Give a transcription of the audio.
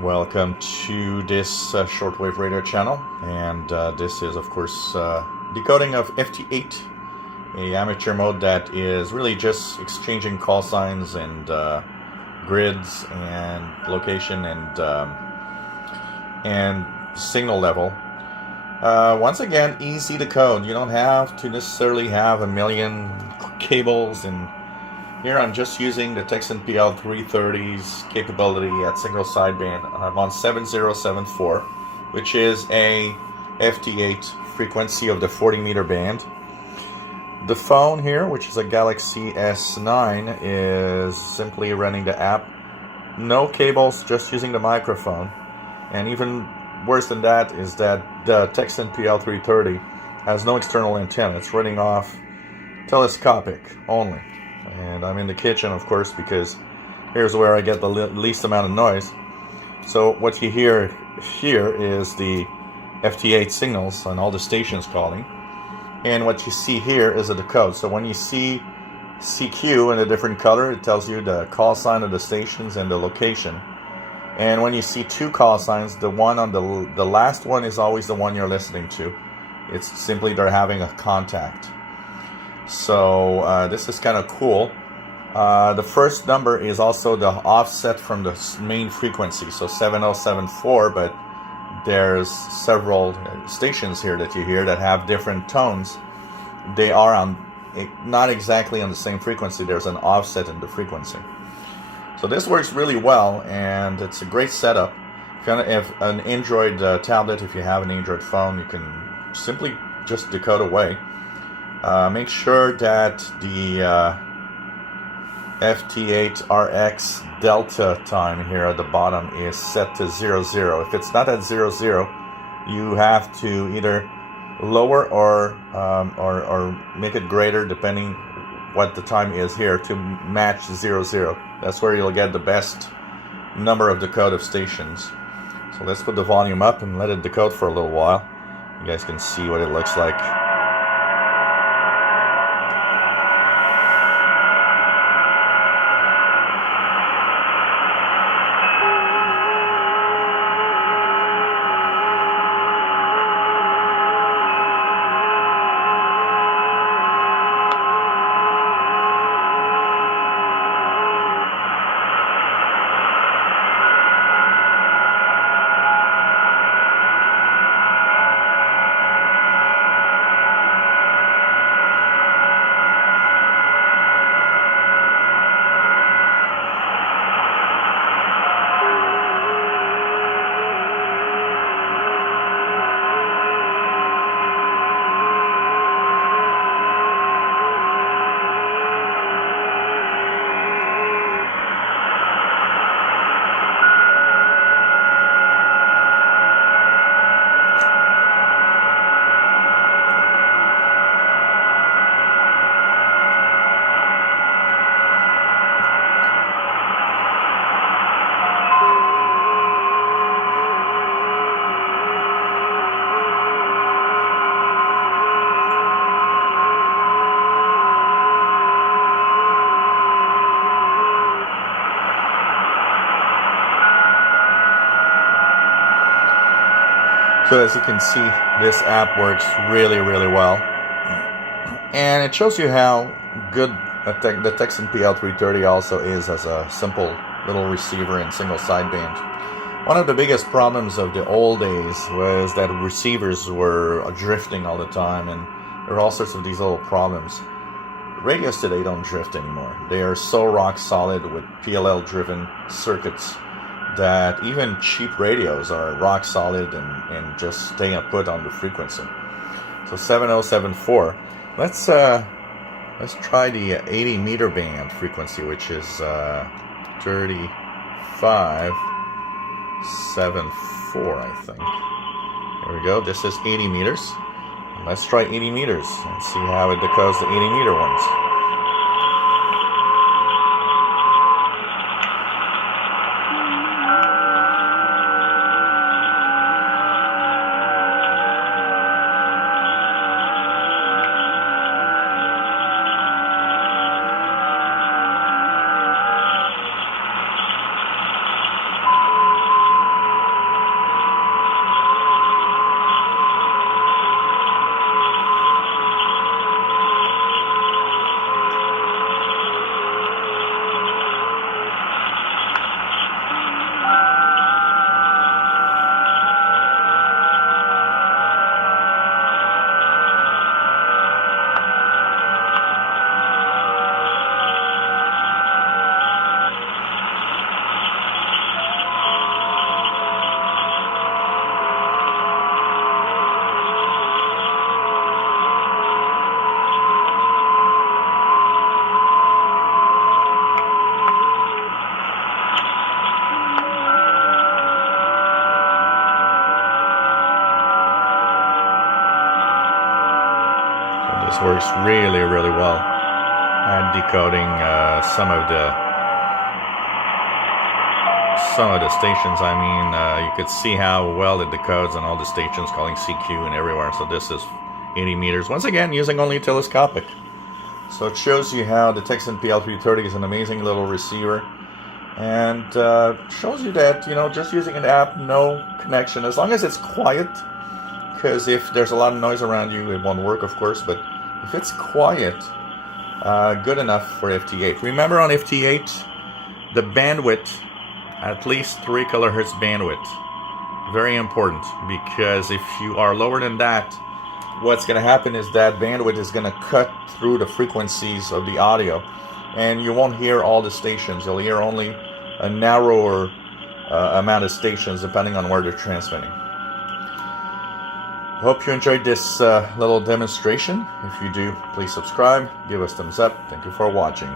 Welcome to this shortwave radio channel, and this is of course decoding of FT8, a amateur mode that is really just exchanging call signs and grids and location and signal level. Once again, easy to code. You don't have to necessarily have a million cables, and here I'm just using the Tecsun PL-330's capability at single sideband. I'm on 7074, which is a FT8 frequency of the 40 meter band. The phone here, which is a Galaxy S9, is simply running the app. No cables, just using the microphone. And even worse than that is that the Tecsun PL-330 has no external antenna. It's running off telescopic only. And I'm in the kitchen, of course, because here's where I get the least amount of noise. So what you hear here is the FT8 signals on all the stations calling. And what you see here is a decode. So when you see CQ in a different color, it tells you the call sign of the stations and the location. And when you see two call signs, the one on the last one is always the one you're listening to. It's simply they're having a contact. So this is kind of cool. The first number is also the offset from the main frequency, so 7074, but there's several stations here that you hear that have different tones. They are on not exactly on the same frequency. There's an offset in the frequency. So this works really well, and it's a great setup. If an Android tablet, if you have an Android phone, you can simply just decode away. Make sure that the FT8RX delta time here at the bottom is set to 00. If it's not at 00, you have to either lower or make it greater depending what the time is here to match 00. That's where you'll get the best number of decode of stations. So let's put the volume up and let it decode for a little while. You guys can see what it looks like. So as you can see, this app works really well. And it shows you how good the Tecsun PL-330 also is as a simple little receiver in single sideband. One of the biggest problems of the old days was that receivers were drifting all the time, and there were all sorts of these little problems. Radios today don't drift anymore. They are so rock solid with PLL-driven circuits that even cheap radios are rock solid and just stay put on the frequency. So 7074. Let's try the 80 meter band frequency, which is 3574, I think. There we go. This is 80 meters. Let's try 80 meters and see how it decodes the 80 meter ones. works really, really well at decoding some of the stations. I mean, you could see how well it decodes on all the stations, calling CQ and everywhere. So this is 80 meters. Once again, using only telescopic. So it shows you how the Tecsun PL-330 is an amazing little receiver, and shows you that, you know, just using an app, no connection, as long as it's quiet, because if there's a lot of noise around you, it won't work, of course, but if it's quiet, good enough for FT8. Remember, on FT8, the bandwidth, at least 3 kilohertz bandwidth, very important, because if you are lower than that, what's going to happen is that bandwidth is going to cut through the frequencies of the audio, and you won't hear all the stations. You'll hear only a narrower amount of stations depending on where they're transmitting. Hope you enjoyed this little demonstration. If you do, please subscribe, give us thumbs up. Thank you for watching.